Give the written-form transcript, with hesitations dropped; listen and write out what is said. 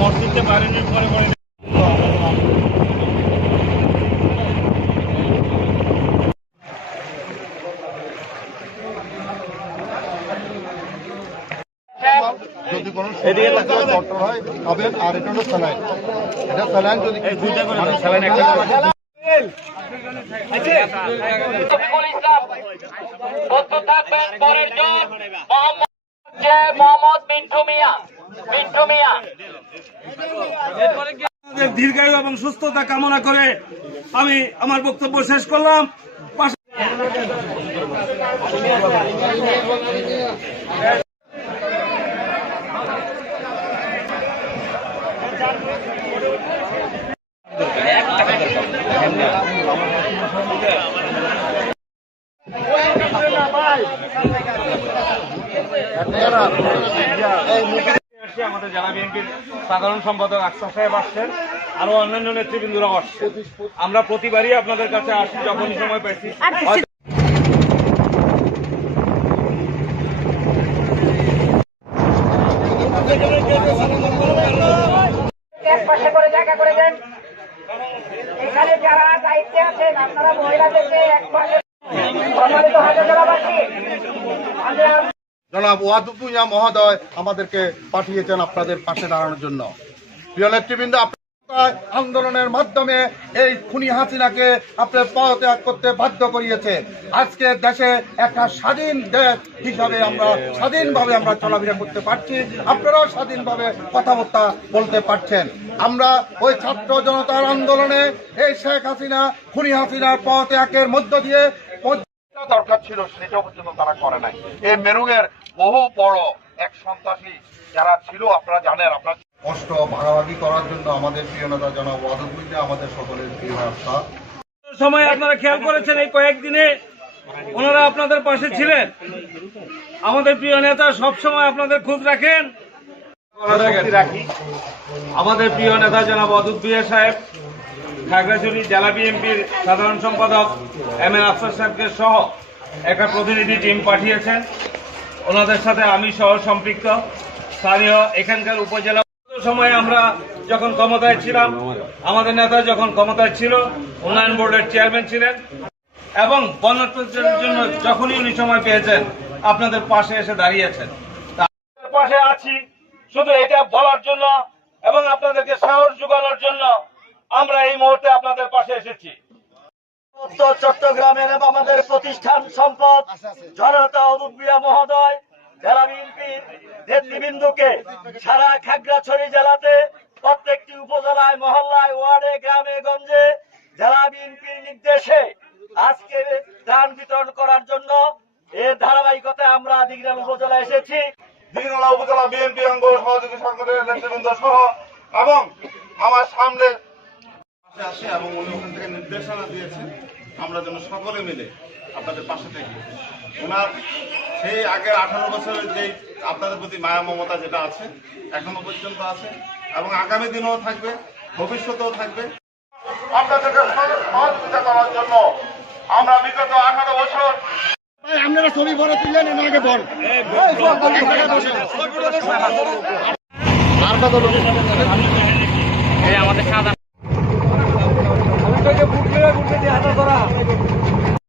মসজিদে পারেনি পরে পরে যদি কোনো ডক্টর হয় পাবেন। আর এটা হলো স্যালাইন, এটা স্যালাইন যদি দীর্ঘায়ু এবং সুস্থতা কামনা করে আমি আমার বক্তব্য শেষ করলাম। আমাদের জেলা বিএনপির সাধারণ সম্পাদক আক্তার সাহেব আসছেন, আরো অন্যান্য নেতৃবৃন্দরাও আসছেন। আমরা প্রতিবারই আপনাদের কাছে আসি যখনই সময় পাইছি। এখানে যারা দায়িত্বে আছেন আপনারা মহিলাদেরকে একপাশে জনাব ওয়াদুদ ভূঁইয়া মহোদয় আমাদেরকে পাঠিয়েছেন আপনাদের পাশে দাঁড়ানোর জন্য। প্রিয় নেতৃবৃন্দ, আন্দোলনের মাধ্যমে এই খুনি হাসিনাকে আপনার পদত্যাগ করতে বাধ্য করিয়েছে। আজকে দেশে একটা স্বাধীন দেশ হিসাবে আমরা স্বাধীনভাবে আমরা চলাফেরা করতে পারছি, আপনারাও স্বাধীনভাবে কথাবার্তা বলতে পারছেন। আমরা ওই ছাত্র জনতার আন্দোলনে এই শেখ হাসিনা খুনি হাসিনার পদত্যাগের মধ্য দিয়ে দরকার ছিল সেটা পর্যন্ত তারা করে নাই। এই মেরুগের বহু বড় এক সন্ত্রাসী যারা ছিল আপনারা জানেন, আপনার কষ্ট ভাগাভাগি করার জন্য আমাদের প্রিয় নেতা জনাব ওয়াদুদ ভূঁইয়া আমাদের সকলের প্রিয় আস্থা। সময় আপনারা খেয়াল করেছেন এই কয়েকদিনে ওনারা আপনাদের পাশে ছিলেন। আমাদের প্রিয় নেতা সবসময় আপনাদের খোঁজ রাখেন। আমাদের প্রিয় নেতা জনাব ওয়াদুদ ভূঁইয়া সাহেব খাগড়াছড়ি জেলা বিএনপির সাধারণ সম্পাদক এম এ আফসার সাহেবকে সহ একটা প্রতিনিধি টিম পাঠিয়েছেন। ওনাদের সাথে আমি সহ সম্পৃক্ত। স্থানীয় এখানকার উপজেলা সময়ে আমরা যখন ক্ষমতায় ছিলাম, আমাদের নেতা যখন ক্ষমতায় ছিল উন্নয়ন বোর্ডের চেয়ারম্যান ছিলেন এবং বন্যার্থদের জন্য যখনই উনি সময় পেয়েছেন আপনাদের পাশে এসে দাঁড়িয়েছেন। পাশে আছি শুধু এটা বলার জন্য এবং আপনাদেরকে সাহস যোগানোর জন্য আমরা এই মুহূর্তে আপনাদের পাশে এসেছি। উত্তর চট্টগ্রামের আমাদের প্রতিষ্ঠান সম্পদ জনতা ওয়াদুদ ভূঁইয়া মহোদয় জেলা বিএনপির নেতৃবৃন্দকে সারা খাগড়াছড়ি জেলাতে প্রত্যেকটি উপজেলায়, মহল্লায়, ওয়ার্ডে, গ্রামে গঞ্জে জেলা বিএনপির নির্দেশে আজকে ত্রাণ বিতরণ করার জন্য এর ধারাবাহিকতায় আমরা দিঘিনালা উপজেলা এসেছি। দিঘিনালা উপজেলা বিএনপি অঙ্গ সহযোগী সংগঠনের নেতৃবৃন্দ সহ এবং আমার সামনে আসে এবং উনি ওখান থেকে নির্দেশনা দিয়েছেন আমরা যেন সকলে মিলে আপনাদের পাশে থেকে ওনার সেই আগের 18 বছরের যে আপনাদের প্রতি মায়া মমতা যেটা আছে এখনো পর্যন্ত আছে এবং আগামী দিনেও থাকবে, ভবিষ্যতেও থাকবে। আপনাদেরকে সহযোগিতা করার জন্য আমরা বিগত 18 বছর আপনারা ছবি বড় তুললেন এর আগে বল আর কত লোক আমাদের সাদা বুকে হাতে ধরা